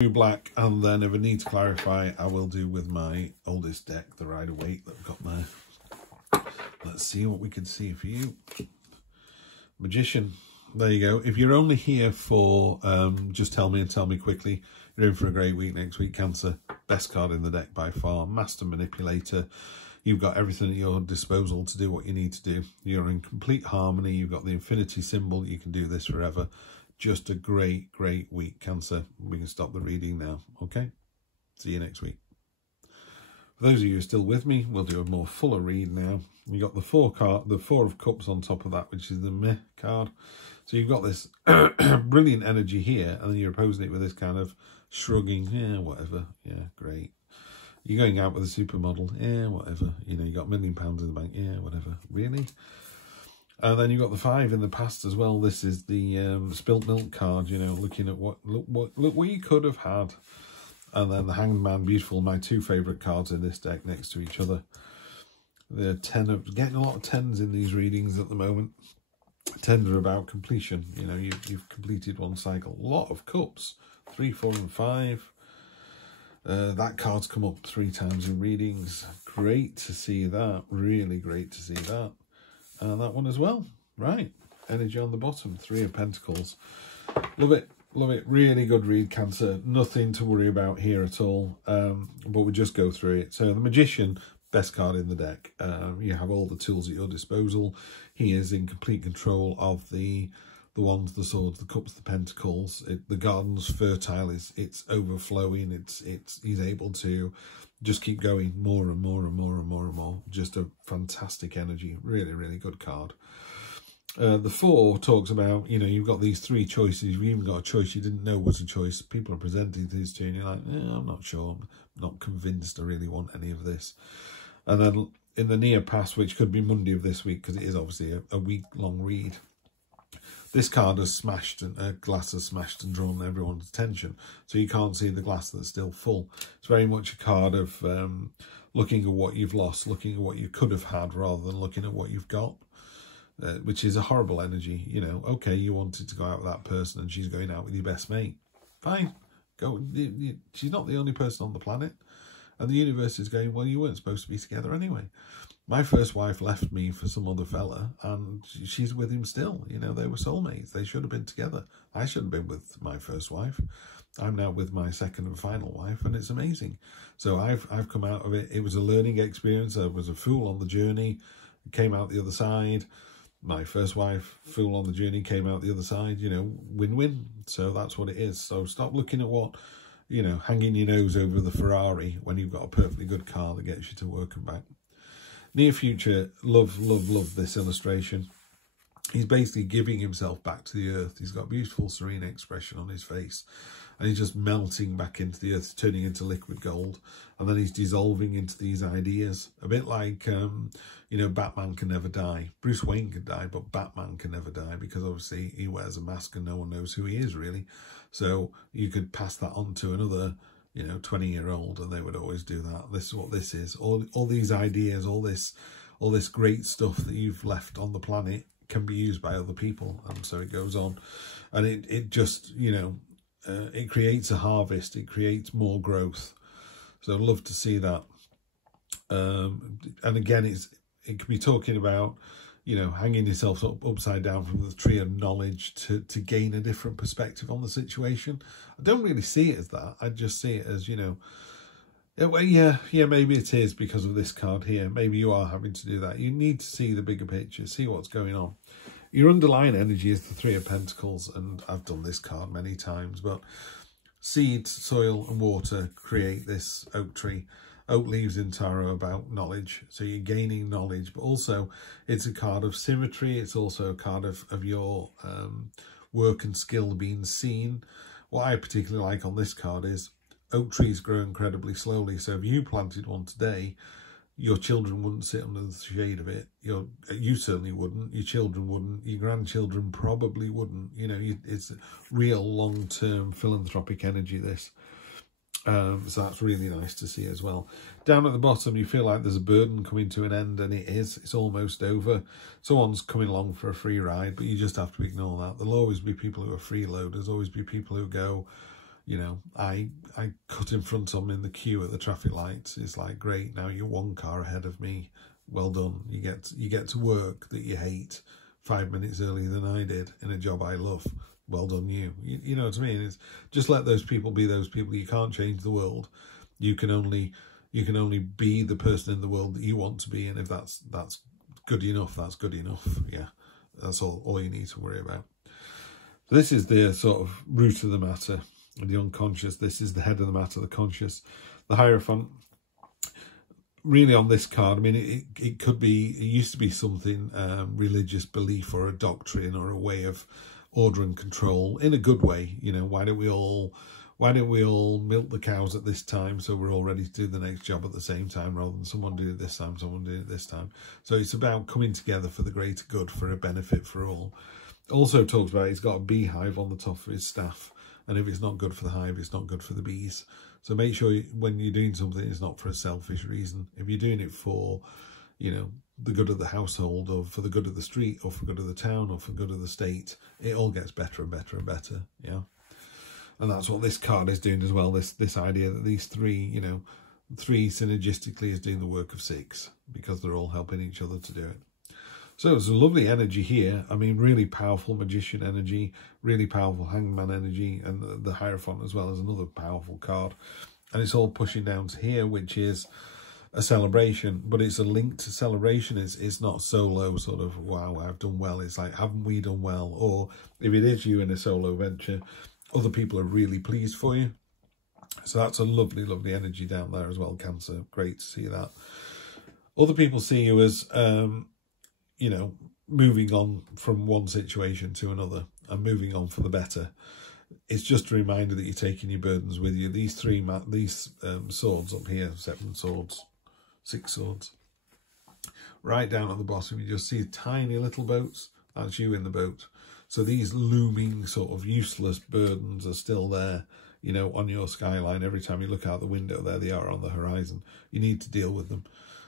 Do black, and then if I need to clarify, I will do with my oldest deck, the Rider-Waite that I've got there. Let's see what we can see for you. Magician. There you go. If you're only here for just tell me and tell me quickly, you're in for a great week next week. Cancer, best card in the deck by far. Master manipulator. You've got everything at your disposal to do what you need to do. You're in complete harmony. You've got the infinity symbol. You can do this forever. Just a great, great week, Cancer. We can stop the reading now, okay? See you next week. For those of you who are still with me, we'll do a more fuller read now. You got the Four of Cups on top of that, which is the Meh card. So you've got this brilliant energy here, and then you're opposing it with this kind of shrugging, yeah, whatever, yeah, great. You're going out with a supermodel, yeah, whatever. You know, you got £1 million in the bank, yeah, whatever. Really? And then you've got the 5 in the past as well. This is the spilt milk card, you know, looking at look what you could have had. And then the Hanged Man, beautiful, my 2 favourite cards in this deck next to each other. The 10 of, getting a lot of 10s in these readings at the moment. 10s are about completion, you know, you've completed one cycle. A lot of cups, 3, 4 and 5. That card's come up 3 times in readings. Great to see that, really great to see that. And that one as well. Right. Energy on the bottom. 3 of Pentacles. Love it. Love it. Really good read, Cancer. Nothing to worry about here at all. But we'll just go through it. So the Magician, best card in the deck. You have all the tools at your disposal. He is in complete control of the Wands, the Swords, the Cups, the Pentacles. The garden's fertile. It's overflowing. He's able to just keep going more and more and more and more and more. Just a fantastic energy. Really, really good card. The 4 talks about, you know, you've got these 3 choices. You've even got a choice you didn't know was a choice. People are presenting these to you and you're like, I'm not sure. I'm not convinced I really want any of this. And then in the near past, which could be Monday of this week, because it is obviously a week-long read, this card has smashed, and a glass has smashed and drawn everyone's attention. So you can't see the glass that's still full. It's very much a card of looking at what you've lost, looking at what you could have had rather than looking at what you've got, which is a horrible energy. You know, okay, you wanted to go out with that person and she's going out with your best mate. Fine, go. She's not the only person on the planet. And the universe is going, well, you weren't supposed to be together anyway. My first wife left me for some other fella and she's with him still. You know, they were soulmates. They should have been together. I should have been with my first wife. I'm now with my second and final wife, and it's amazing. So I've come out of it. It was a learning experience. I was a fool on the journey, came out the other side. My first wife, fool on the journey, came out the other side, you know, win-win. So that's what it is. So stop looking at what, you know, hanging your nose over the Ferrari when you've got a perfectly good car that gets you to work and back. Near future, love, love, love this illustration. He's basically giving himself back to the earth. He's got a beautiful, serene expression on his face. And he's just melting back into the earth, turning into liquid gold. And then he's dissolving into these ideas. A bit like, you know, Batman can never die. Bruce Wayne can die, but Batman can never die because obviously he wears a mask and no one knows who he is, really. So you could pass that on to another, you know, 20-year-old and they would always do that. This is what this is. All these ideas, all this great stuff that you've left on the planet can be used by other people. And so it goes on. And it just, you know, it creates a harvest. It creates more growth. So I'd love to see that. And again, it could be talking about, you know, hanging yourself upside down from the tree of knowledge to gain a different perspective on the situation. I don't really see it as that. I just see it as, you know, well, yeah, maybe it is because of this card here. Maybe you are having to do that. You need to see the bigger picture, see what's going on. Your underlying energy is the 3 of Pentacles, and I've done this card many times, but seeds, soil and water create this oak tree. Oak leaves in tarot about knowledge, so you're gaining knowledge, but also it's a card of symmetry. It's also a card of your work and skill being seen. What I particularly like on this card is oak trees grow incredibly slowly, so if you planted one today, your children wouldn't sit under the shade of it. You certainly wouldn't. Your children wouldn't. Your grandchildren probably wouldn't. You know, it's real long-term philanthropic energy, this. So that's really nice to see as well. Down at the bottom, you feel like there's a burden coming to an end, and it is. It's almost over. Someone's coming along for a free ride, but you just have to ignore that. There'll always be people who are freeloaders. There'll always be people who go, You know, I cut in front of them in the queue at the traffic lights. It's like, great, now you're one car ahead of me. Well done. You get to work that you hate 5 minutes earlier than I did in a job I love. Well done, you. You know what I mean? It's just let those people be those people. You can't change the world. You can only be the person in the world that you want to be, and if that's good enough, that's good enough. Yeah, that's all you need to worry about. So this is the sort of root of the matter, the unconscious. This is the head of the matter, the conscious, the Hierophant. Really, on this card, I mean, it could be, it used to be something, religious belief or a doctrine or a way of order and control in a good way. You know, why don't we all milk the cows at this time so we're all ready to do the next job at the same time, rather than someone doing it this time, someone doing it this time. So it's about coming together for the greater good, for a benefit for all. Also talks about he's got a beehive on the top of his staff, and if it's not good for the hive, it's not good for the bees. So make sure when you're doing something, it's not for a selfish reason. If you're doing it for, you know, the good of the household, or for the good of the street, or for the good of the town, or for the good of the state, it all gets better and better and better. Yeah. And that's what this card is doing as well. This idea that these three, you know, 3 synergistically is doing the work of 6, because they're all helping each other to do it. So it's a lovely energy here. I mean, really powerful Magician energy, really powerful Hangman energy, and the Hierophant as well as another powerful card. And it's all pushing down to here, which is a celebration, but it's a linked celebration. It's not solo sort of, wow, I've done well. It's like, haven't we done well? Or if it is you in a solo venture, other people are really pleased for you. So that's a lovely, lovely energy down there as well, Cancer. Great to see that. Other people see you as, you know, moving on from one situation to another and moving on for the better. It's just a reminder that you're taking your burdens with you. These swords up here, 7 swords, 6 swords. Right down at the bottom, you just see tiny little boats. That's you in the boat. So these looming sort of useless burdens are still there, you know, on your skyline. Every time you look out the window, there they are on the horizon. You need to deal with them.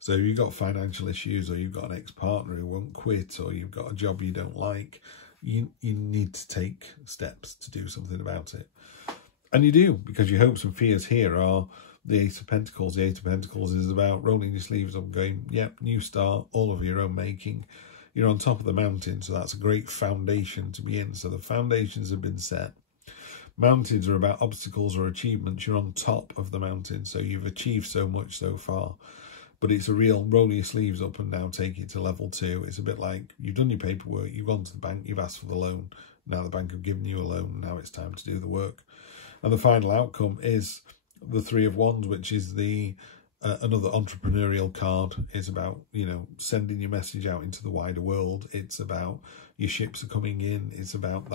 So if you've got financial issues, or you've got an ex-partner who won't quit, or you've got a job you don't like, you need to take steps to do something about it. And you do, because your hopes and fears here are the Ace of Pentacles. The Eight of Pentacles is about rolling your sleeves up, going, yep, new start, all of your own making. You're on top of the mountain, so that's a great foundation to be in. So the foundations have been set. Mountains are about obstacles or achievements. You're on top of the mountain, so you've achieved so much so far. But it's a real roll your sleeves up and now take it to level 2. It's a bit like you've done your paperwork, you've gone to the bank, you've asked for the loan. Now the bank have given you a loan, now it's time to do the work. And the final outcome is the 3 of Wands, which is the another entrepreneurial card. It's about, you know, sending your message out into the wider world. It's about your ships are coming in. It's about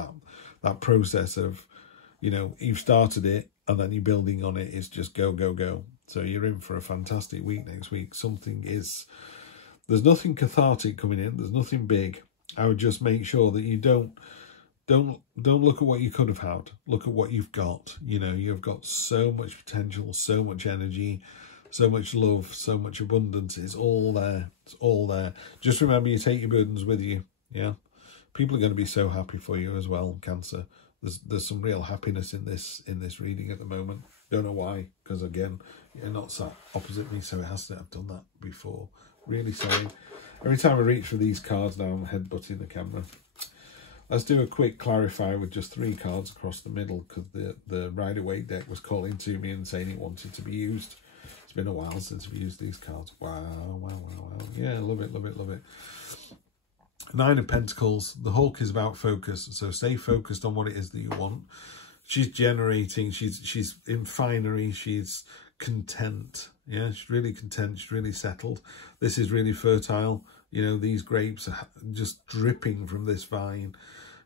that process of, you know, you've started it and then you're building on it. It's just go, go, go. So you're in for a fantastic week next week. There's nothing cathartic coming in. There's nothing big. I would just make sure that you don't look at what you could have had. Look at what you've got. You know, you've got so much potential, so much energy, so much love, so much abundance. It's all there. It's all there. Just remember, you take your burdens with you. Yeah. People are going to be so happy for you as well, Cancer. There's some real happiness in this reading at the moment. Don't know why, because again, you're not sat opposite me, so it has to have done that before. Really sorry. Every time I reach for these cards now, I'm headbutting the camera. Let's do a quick clarifier with just 3 cards across the middle, because the Rider-Waite deck was calling to me and saying it wanted to be used. It's been a while since we used these cards. Wow, wow, wow, wow. Yeah, love it, love it, love it. 9 of Pentacles. The Hawk is about focus, so stay focused on what it is that you want. She's generating, she's in finery, she's content. Yeah, she's really content, she's really settled. This is really fertile. You know, these grapes are just dripping from this vine.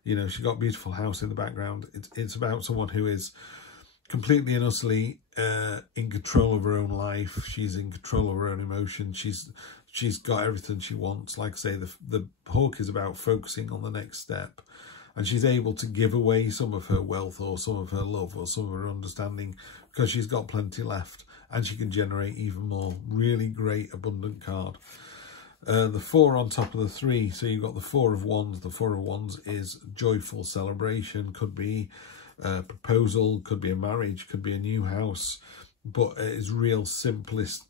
You know, she's got a beautiful house in the background. It's about someone who is completely and utterly in control of her own life. She's in control of her own emotions. She's got everything she wants. Like I say, the Hawk is about focusing on the next step. And she's able to give away some of her wealth or some of her love or some of her understanding because she's got plenty left. And she can generate even more. Really great, abundant card. The 4 on top of the 3. So you've got the 4 of Wands. The 4 of Wands is joyful celebration. Could be proposal, could be a marriage, could be a new house, but it's real simplest.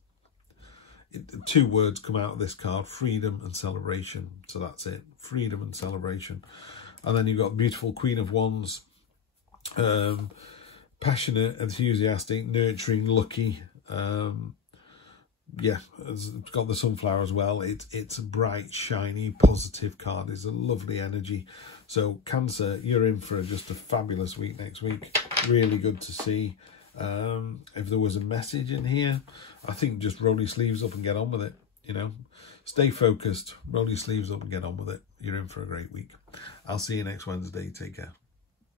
Two words come out of this card: freedom and celebration. So that's it, freedom and celebration. And then you've got beautiful Queen of Wands, passionate, enthusiastic, nurturing, lucky. Yeah, it's got the sunflower as well. It's a bright, shiny, positive card. It's a lovely energy. So Cancer, you're in for just a fabulous week next week. Really good to see. If there was a message in here, I think just roll your sleeves up and get on with it. You know, stay focused, roll your sleeves up and get on with it. You're in for a great week. I'll see you next Wednesday. Take care.